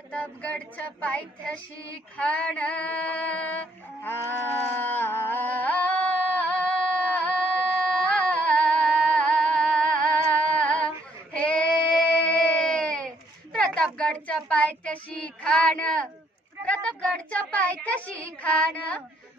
प्रतापगडच्या पायथ्याशी खाण हे प्रतापगडच्या पायथ्याशी खाण प्रतापगडच्या पायथ्याशी खाण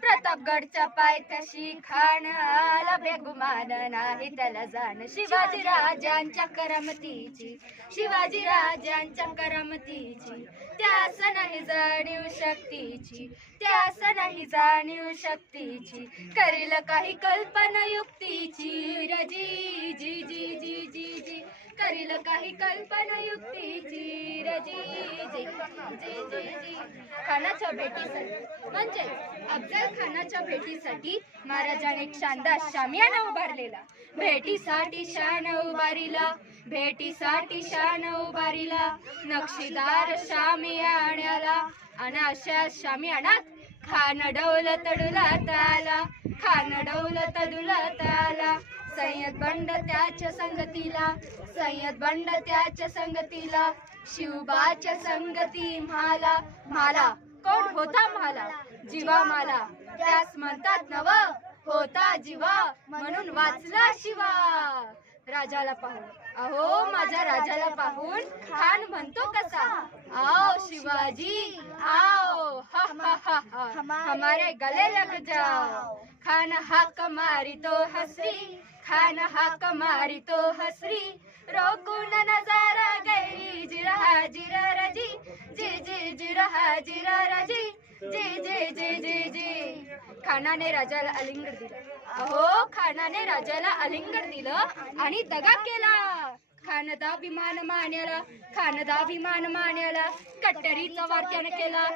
प्रतापगडच्या पायथ्याशी खाण आला बेगुमान नाही त्याला जाण शिवाजी राजांच्या करामतीची शिवाजी राजांच्या करामतीची त्यास नाही जाणीव शक्तीची त्यास नाही जाणीव शक्तीची करील काही कल्पना युक्तीची रजी जी जी जी जी जी करील काही कल्पना युक्तीची रजी जी जी जी जी खानाच्या भेटीसाठी म्हणजे अफजल खानाच्या भेटीसाठी महाराजांनी एक शानदार शामियाना उभारलेला भेटीसाठी शान उभारिला भेटीसाठी शान उभारिला नक्षीदार शामियाण्याला आणि अशा शामियानात खान डौलत डुलत आला खान डौलत डुलत आला सय्यद बंड त्याच्या संगतीला सय्यद बंड त्याच्या संगतीला शिवबाच्या संगती म्हाला म्हाला कोण होता म्हाला जीवा मला त्यास म्हणतात नव होता जीवा म्हणून वाचला शिवा राजाला पाहून अहो माझ्या राजाला पाहून खान म्हणतो कसा आओ शिवाजी आओ हा हा हा हा हमारे गले लग जाओ खान हाक मारी तो हसरी खान हाक मारी तो हसरी रोकून नजारा गई जिरा जिरा रजी जी जी जिरा जिरा रजी जी जी जी जी जी खानाने राजाला आलिंगन दिलं अहो खानाने राजाला आलिंगन दिलं आणि दगा केला खानदा विमान मान्याला खानदा विमान मान्याला कट्टरीचा वार त्याने केला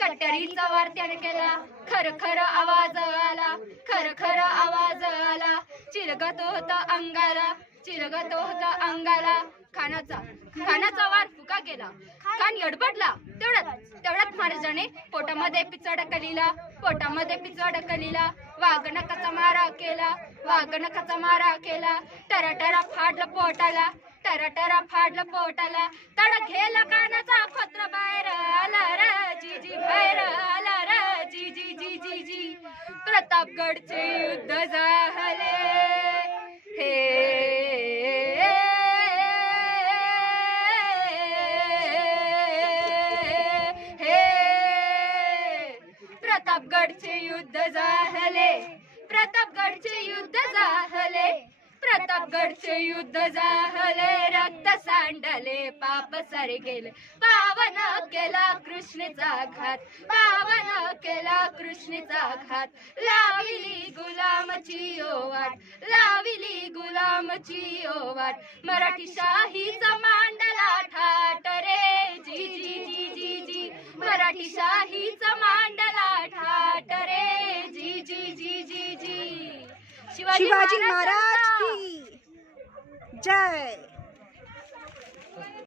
कट्टरीचा वार त्याने केला खर खर आवाज आला खर खर आवाज आला चिरगत होता अंगाला चिरगत होता अंगाला खानाचा वार फुका गेला खान एडबडला तेवढ्यात महाराजाने पोटामध्ये पिचड कलीला पोटामध्ये पिचड कलीला वाघनकाचा मारा केला वाघनकाचा मारा केला टराटरा फाडलं पोटाला टराटरा फाडलं पोटाला तड घेला कानाचा पत्र बाहेर आला र जी जी बाहेर आला र जी जी जी जी जी प्रतापगडचे युद्ध झाले हे प्रतापगडचे युद्ध झाले प्रतापगडचे युद्ध झाले प्रतापगडचे युद्ध झाले रक्त सांडले पाप सारे गेले पावन केला कृष्णेचा घात पावन केला कृष्णेचा घात लाविली गुलामची ओवाट लाविली गुलामची ओवाट मराठी शाहीचा मांडला ठाट रे जी जी जी जी जी मराठी शाहीचा मांडला ठाट रे जी जी जी जी जी शिवाजी महाराज की जय।